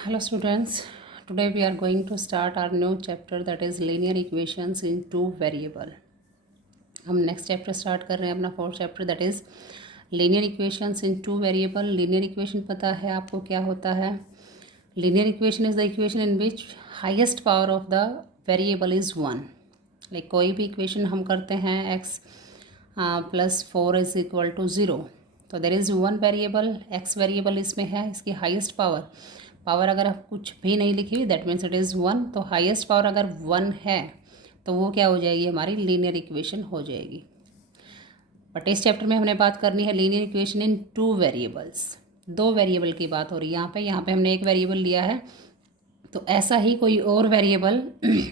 Hello students, today we are going to start our new chapter that is linear equations in two variable. हम next chapter start कर रहे हैं अपना fourth chapter that is linear equations in two variable. Linear equation पता है आपको क्या होता है? Linear equation is the equation in which highest power of the variable is one. Like कोई भी इक्वेशन हम करते हैं x plus 4 is equal to 0, तो there is one variable, x variable इसमें है, इसकी हाईएस्ट पावर अगर आप कुछ भी नहीं लिखी हुई that means it is one. तो हाईएस्ट पावर अगर वन है तो वो क्या हो जाएगी, हमारी लीनियर इक्वेशन हो जाएगी. बट इस चैप्टर में हमने बात करनी है linear equation in two variables. दो वेरिएबल की बात हो रही है यहाँ पे हमने एक वेरिएबल लिया है. तो ऐसा ही कोई और वेरिएबल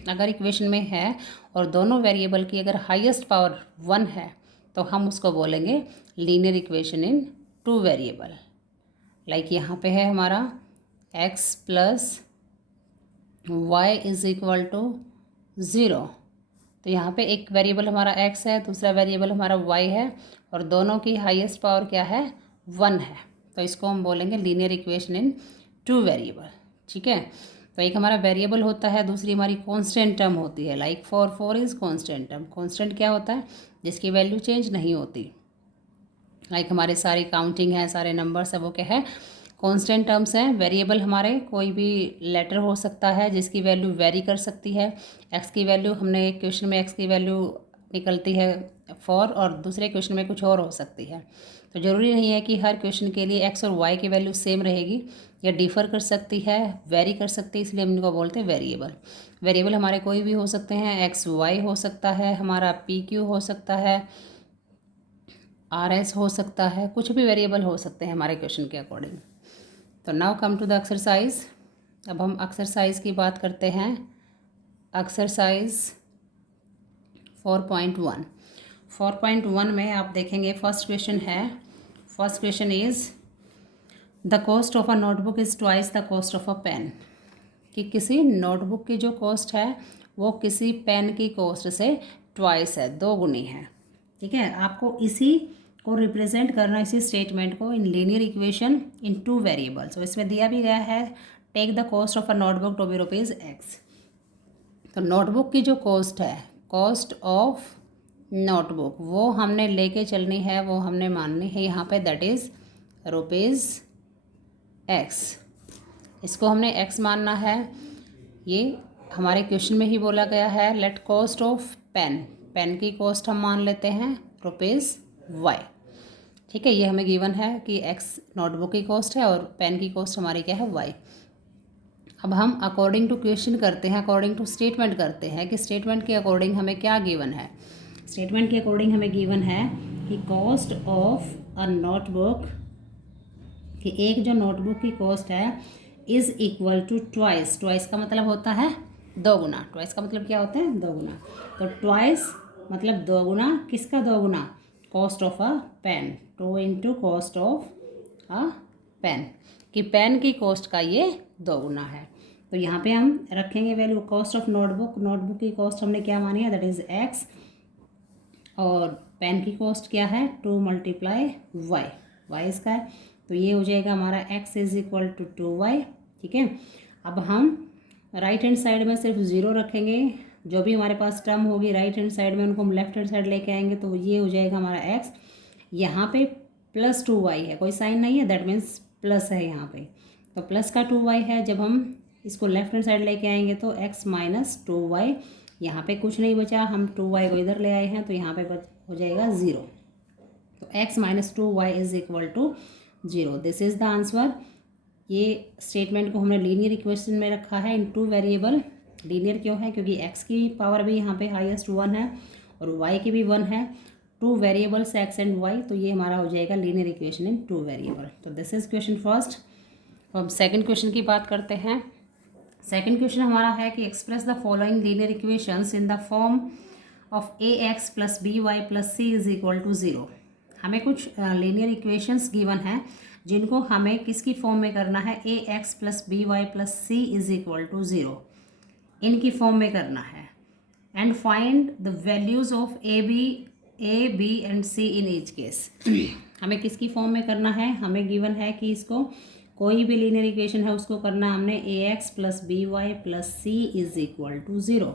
अगर इक्वेशन में है और दोनों वेरिएबल की अगर हाईएस्ट पावर वन है तो हम उसको बोलेंगे linear equation in two variable. Like यहाँ पे है हमारा x plus y is equal to 0. तो यहाँ पे एक वेरिएबल हमारा x है, दूसरा वेरिएबल हमारा y है और दोनों की हाईएस्ट पावर क्या है, 1 है. तो इसको हम बोलेंगे linear equation in two variable. ठीक है. तो एक हमारा वेरिएबल होता है, दूसरी हमारी कांस्टेंट टर्म होती है. Like four is constant term. Constant क्या होता है, जिसकी वैल्यू चेंज नहीं होती. लाइक हमारे सारी काउंटिंग है, सारे नंबर्स है, वो क्या है, कांस्टेंट टर्म्स हैं. वेरिएबल हमारे कोई भी लेटर हो सकता है जिसकी वैल्यू वेरी कर सकती है. एक्स की वैल्यू, हमने एक क्वेश्चन में एक्स की वैल्यू निकलती है 4 और दूसरे क्वेश्चन में कुछ और हो सकती है. तो ज़रूरी नहीं है कि हर क्वेश्चन के लिए एक्स और वाई की वैल्यू सेम रहेगी, या डिफ़र कर सकती है, वेरी कर सकती है, इसलिए हम इनको बोलते हैं वेरिएबल. वेरिएबल हमारे कोई भी हो सकते हैं, एक्स वाई हो सकता है, हमारा पी क्यू हो सकता है, आर एस हो सकता है, कुछ भी वेरिएबल हो सकते हैं हमारे क्वेश्चन के अकॉर्डिंग. तो now come to the exercise. अब हम एक्सरसाइज की बात करते हैं. एक्सरसाइज 4.1. 4.1 में आप देखेंगे फर्स्ट क्वेश्चन है. First question is the cost of a notebook is twice the cost of a pen. कि किसी नोटबुक की जो कॉस्ट है वो किसी पेन की कॉस्ट से ट्वाइस है, दो गुनी है. ठीक है. आपको इसी को रिप्रेजेंट करना, इसी स्टेटमेंट को in linear equation in two variables. तो इसमें दिया भी गया है take the cost of a notebook to be rupees X. तो नोटबुक की जो कॉस्ट है, कॉस्ट ऑफ नोटबुक, वो हमने लेके चलनी है, वो हमने माननी है यहाँ पे, दैट इज़ रुपीज़ एक्स. इसको हमने एक्स मानना है. ये हमारे क्वेश्चन में ही बोला गया है. Let cost of pen, pen की कॉस्ट हम मान लेते हैं रुपीज़ वाई. ठीक है. ये हमें गिवन है कि एक्स नोटबुक की कॉस्ट है और पेन की कॉस्ट हमारी क्या है, वाई. अब हम अकॉर्डिंग टू क्वेश्चन करते हैं, अकॉर्डिंग टू स्टेटमेंट करते हैं कि स्टेटमेंट के अकॉर्डिंग हमें क्या गिवन है. स्टेटमेंट के अकॉर्डिंग हमें गिवन है कि कॉस्ट ऑफ अ नोटबुक, कि एक जो नोटबुक की कॉस्ट है is equal to twice. Twice का मतलब होता है दो गुना. ट्वाइस का मतलब क्या होता है, दो गुना. तो ट्वाइस मतलब दो गुना. किसका दो गुना, cost of a pen. 2 into cost of a pen, कि पेन की कॉस्ट का ये दो गुना है. तो यहाँ पे हम रखेंगे value cost of notebook. Notebook की कॉस्ट हमने क्या मानी है, दैट इज़ एक्स, और पेन की कॉस्ट क्या है, 2 मल्टीप्लाई वाई. वाई इसका है, तो ये हो जाएगा हमारा x is equal to 2y. ठीक है. अब हम राइट हैंड साइड में सिर्फ 0 रखेंगे. जो भी हमारे पास टर्म होगी राइट हैंड साइड में उनको हम लेफ्ट हैंड साइड लेके आएंगे, तो ये हो जाएगा हमारा x. यहाँ पे प्लस 2y है, कोई साइन नहीं है, दैट मीन्स प्लस है यहाँ पे. तो प्लस का 2y है. जब हम इसको लेफ्ट हैंड साइड लेके आएंगे तो x माइनस 2y. यहाँ पे कुछ नहीं बचा, हम 2y को इधर ले आए हैं, तो यहाँ पे हो जाएगा 0. तो x minus 2y is equal to 0. This is the answer. ये स्टेटमेंट को हमने लीनियर इक्वेशन में रखा है इन टू वेरिएबल. लीनियर क्यों है, क्योंकि x की पावर भी यहाँ पे हाईएस्ट 1 है और y की भी 1 है. Two variables x and y, तो ये हमारा हो जाएगा linear equation in two variable. तो दिस इज़ क्वेश्चन फर्स्ट. अब सेकेंड क्वेश्चन की बात करते हैं. सेकेंड क्वेश्चन हमारा है कि express the following linear equations in the form of ax plus by plus c is equal to 0. हमें कुछ लीनियर इक्वेशंस गिवन है जिनको हमें किसकी फॉर्म में करना है, ax plus by plus c is equal to 0, इनकी फॉर्म में करना है. And find the values of a b and c in each case. हमें किसकी फॉर्म में करना है, हमें गिवन है कि इसको कोई भी लीनियर इक्वेशन है उसको करना हमने ax plus B Y plus C is equal to 0,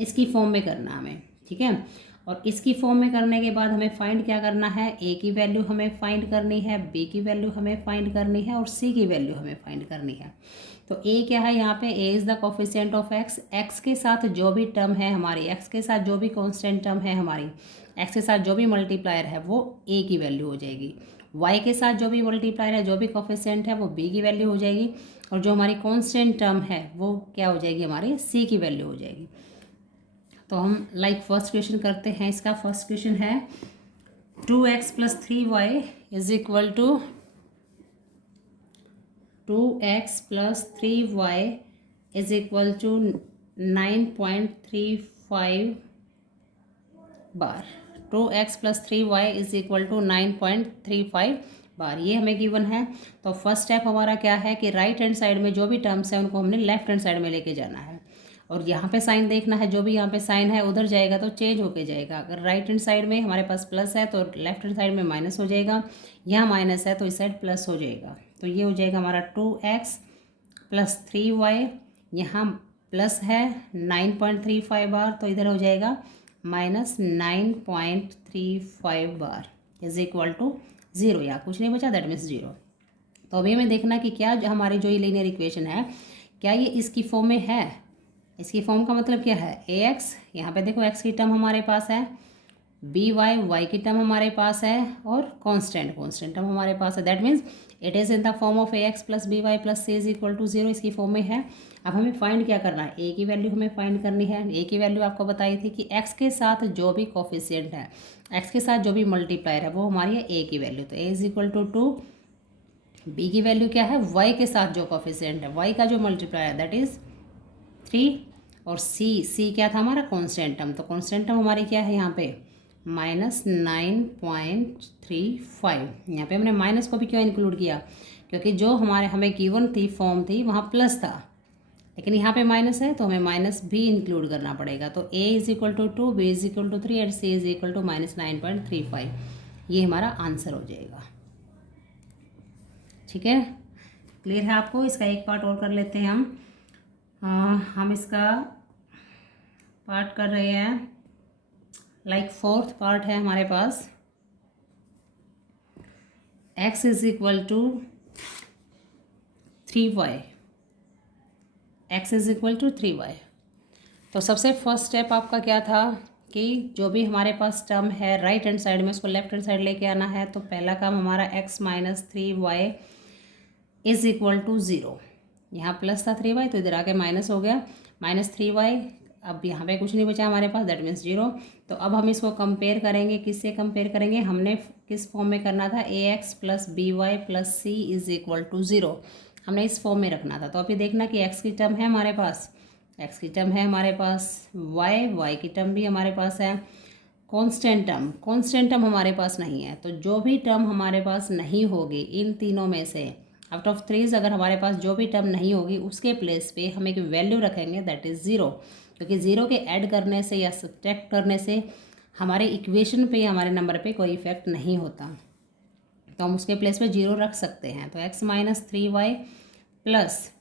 इसकी फॉर्म में करना हमें, ठीक है। और इसकी फॉर्म में करने के बाद हमें फाइंड क्या करना है, ए की वैल्यू हमें फाइंड करनी है, बी की वैल्यू हमें फाइंड करनी है और सी की वैल्यू हमें फाइंड करनी है। तो ए क्या है यहाँ पे, A is the coefficient of x, x के साथ जो भी टर्म है हमारी, एक्स के साथ जो भी कांस्टेंट टर्म है हमारी, एक्स के साथ जो भी मल्टीप्लायर है वो ए की वैल्यू हो जाएगी, वाई के साथ जो भी मल्टीप्लायर है जो भी कोफिशिएंट है वो बी की वैल्यू हो जाएगी, और जो हमारी कांस्टेंट टर्म है वो क्या हो जाएगी, हमारी सी की वैल्यू हो जाएगी। तो हम फर्स्ट क्वेश्चन करते हैं। इसका फर्स्ट क्वेश्चन है 2x plus 3y is equal to 2x plus 3y is equal to 9.35 बार। 2x plus 3y is equal to 9.35 बार, ये हमें गिवन है। तो फर्स्ट स्टेप हमारा क्या है कि राइट हैंड साइड में जो भी टर्म्स हैं उनको हमने लेफ्ट हैंड साइड में लेके जाना है, और यहाँ पे साइन देखना है, जो भी यहाँ पे साइन है उधर जाएगा तो चेंज होके जाएगा। अगर राइट हैंड साइड में हमारे पास प्लस है तो लेफ्ट हैंड साइड में माइनस हो जाएगा, यहाँ माइनस है तो इस साइड प्लस हो जाएगा। तो ये हो जाएगा हमारा 2x प्लस 3y, यहाँ प्लस है 9.35 बार तो इधर हो जाएगा माइनस 9.35 बार इज इक्वल टू 0, या कुछ नहीं बचा, दैट मीन्स 0। तो अभी हमें देखना कि क्या हमारी जो ये लीनियर इक्वेशन है क्या ये इसकी फॉर्म में है। इसकी फॉर्म का मतलब क्या है, ए एक्स, यहाँ पे देखो एक्स की टर्म हमारे पास है, बी वाई, वाई की टर्म हमारे पास है, और कांस्टेंट टर्म हमारे पास है, that means it is in the form of a x plus B Y plus C is equal to 0, इसकी फॉर्म में है। अब हमें फाइंड क्या करना है, ए की वैल्यू हमें फाइंड करनी है। ए की वैल्यू आपको बताई थी कि एक्स के साथ जो भी कोफिशिएंट है, एक्स के साथ जो भी मल्टीप्लायर है वो हमारी है ए की वैल्यू, तो A is equal to 2। B की वैल्यू क्या है, वाई के साथ जो कोफिशिएंट है, वाई का जो मल्टीप्लायर है दैट इज़ 3, और सी क्या था हमारा कांस्टेंट टर्म, तो कांस्टेंट टर्म हमारी क्या है यहाँ पे माइनस 9.35। यहाँ पे हमने माइनस को भी क्यों इंक्लूड किया, क्योंकि जो हमें गिवन थी फॉर्म थी वहाँ प्लस था, लेकिन यहाँ पे माइनस है तो हमें माइनस भी इंक्लूड करना पड़ेगा। तो A is equal to 2, B is equal to 3 and C is equal to minus 9.35, ये हमारा आंसर हो जाएगा। ठीक है, क्लियर है आपको। इसका एक पार्ट और कर लेते हैं हम इसका पार्ट कर रहे हैं, फोर्थ पार्ट है हमारे पास, x is equal to 3y, x is equal to 3y। तो सबसे फर्स्ट स्टेप आपका क्या था कि जो भी हमारे पास टर्म है राइट हैंड साइड में उसको लेफ्ट हैंड साइड लेके आना है। तो पहला काम हमारा x minus 3y is equal to 0, यहाँ प्लस था 3y तो इधर आके माइनस हो गया, माइनस 3y, अब यहाँ पे कुछ नहीं बचा हमारे पास, दैट मीन्स 0। तो अब हम इसको कंपेयर करेंगे, किससे कंपेयर करेंगे, हमने किस फॉर्म में करना था, A x plus B Y plus C is equal to 0, हमने इस फॉर्म में रखना था। तो अभी देखना कि एक्स की टर्म है हमारे पास, एक्स की टर्म है हमारे पास, वाई की टर्म भी हमारे पास है, कांस्टेंट टर्म हमारे पास नहीं है। तो जो भी टर्म हमारे पास नहीं होगी इन तीनों में से, आउट ऑफ 3 अगर हमारे पास जो भी टर्म नहीं होगी उसके प्लेस पे हम एक वैल्यू रखेंगे दैट इज़ 0, क्योंकि 0 के ऐड करने से या सब्ट्रैक्ट करने से हमारे इक्वेशन पे या हमारे नंबर पे कोई इफेक्ट नहीं होता, तो हम उसके प्लेस पे 0 रख सकते हैं। तो x माइनस 3y प्लस,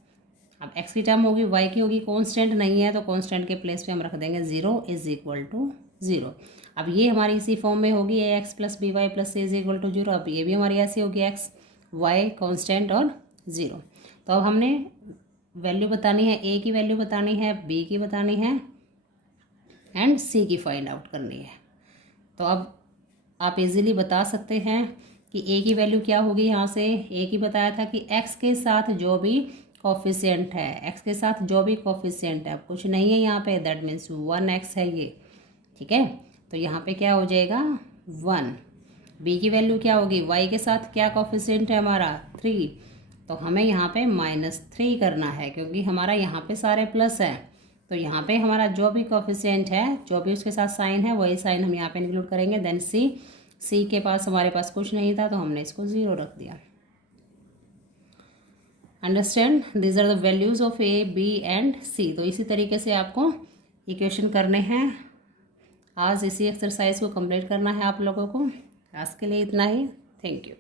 अब x की टर्म होगी, y की होगी, कांस्टेंट नहीं है तो कांस्टेंट के प्लेस पे हम रख देंगे 0 इज इक्वल टू 0। अब ये हमारी इसी फॉर्म में होगी, a x plus B Y plus C is equal to 0। अब ये भी हमारी ऐसी होगी, एक्स वाई कांस्टेंट और 0। तो अब हमने वैल्यू बतानी है, ए की वैल्यू बतानी है, बी की बतानी है एंड सी की फाइंड आउट करनी है। तो अब आप इजीली बता सकते हैं कि ए की वैल्यू क्या होगी। यहाँ से ए की बताया था कि एक्स के साथ जो भी कोफिशिएंट है, एक्स के साथ जो भी कोफिशिएंट है, कुछ नहीं है यहाँ पे, दैट मीन्स 1x है ये, ठीक है। तो यहाँ पे क्या हो जाएगा 1। बी की वैल्यू क्या होगी, y के साथ क्या कोफिशिएंट है हमारा 3, तो हमें यहाँ पे -3 करना है क्योंकि हमारा यहाँ पे सारे प्लस हैं। तो यहाँ पे हमारा जो भी कोफिशिएंट है, जो भी उसके साथ साइन है वही साइन हम यहाँ पे इंक्लूड करेंगे। देन सी के पास हमारे पास कुछ नहीं था तो हमने इसको 0 रख दिया। Understand, these are the values of a b and c. तो इसी तरीके से आपको इक्वेशन करने हैं। आज इसी एक्सरसाइज को कंप्लीट करना है आप लोगों को। आज के लिए इतना ही, थैंक यू।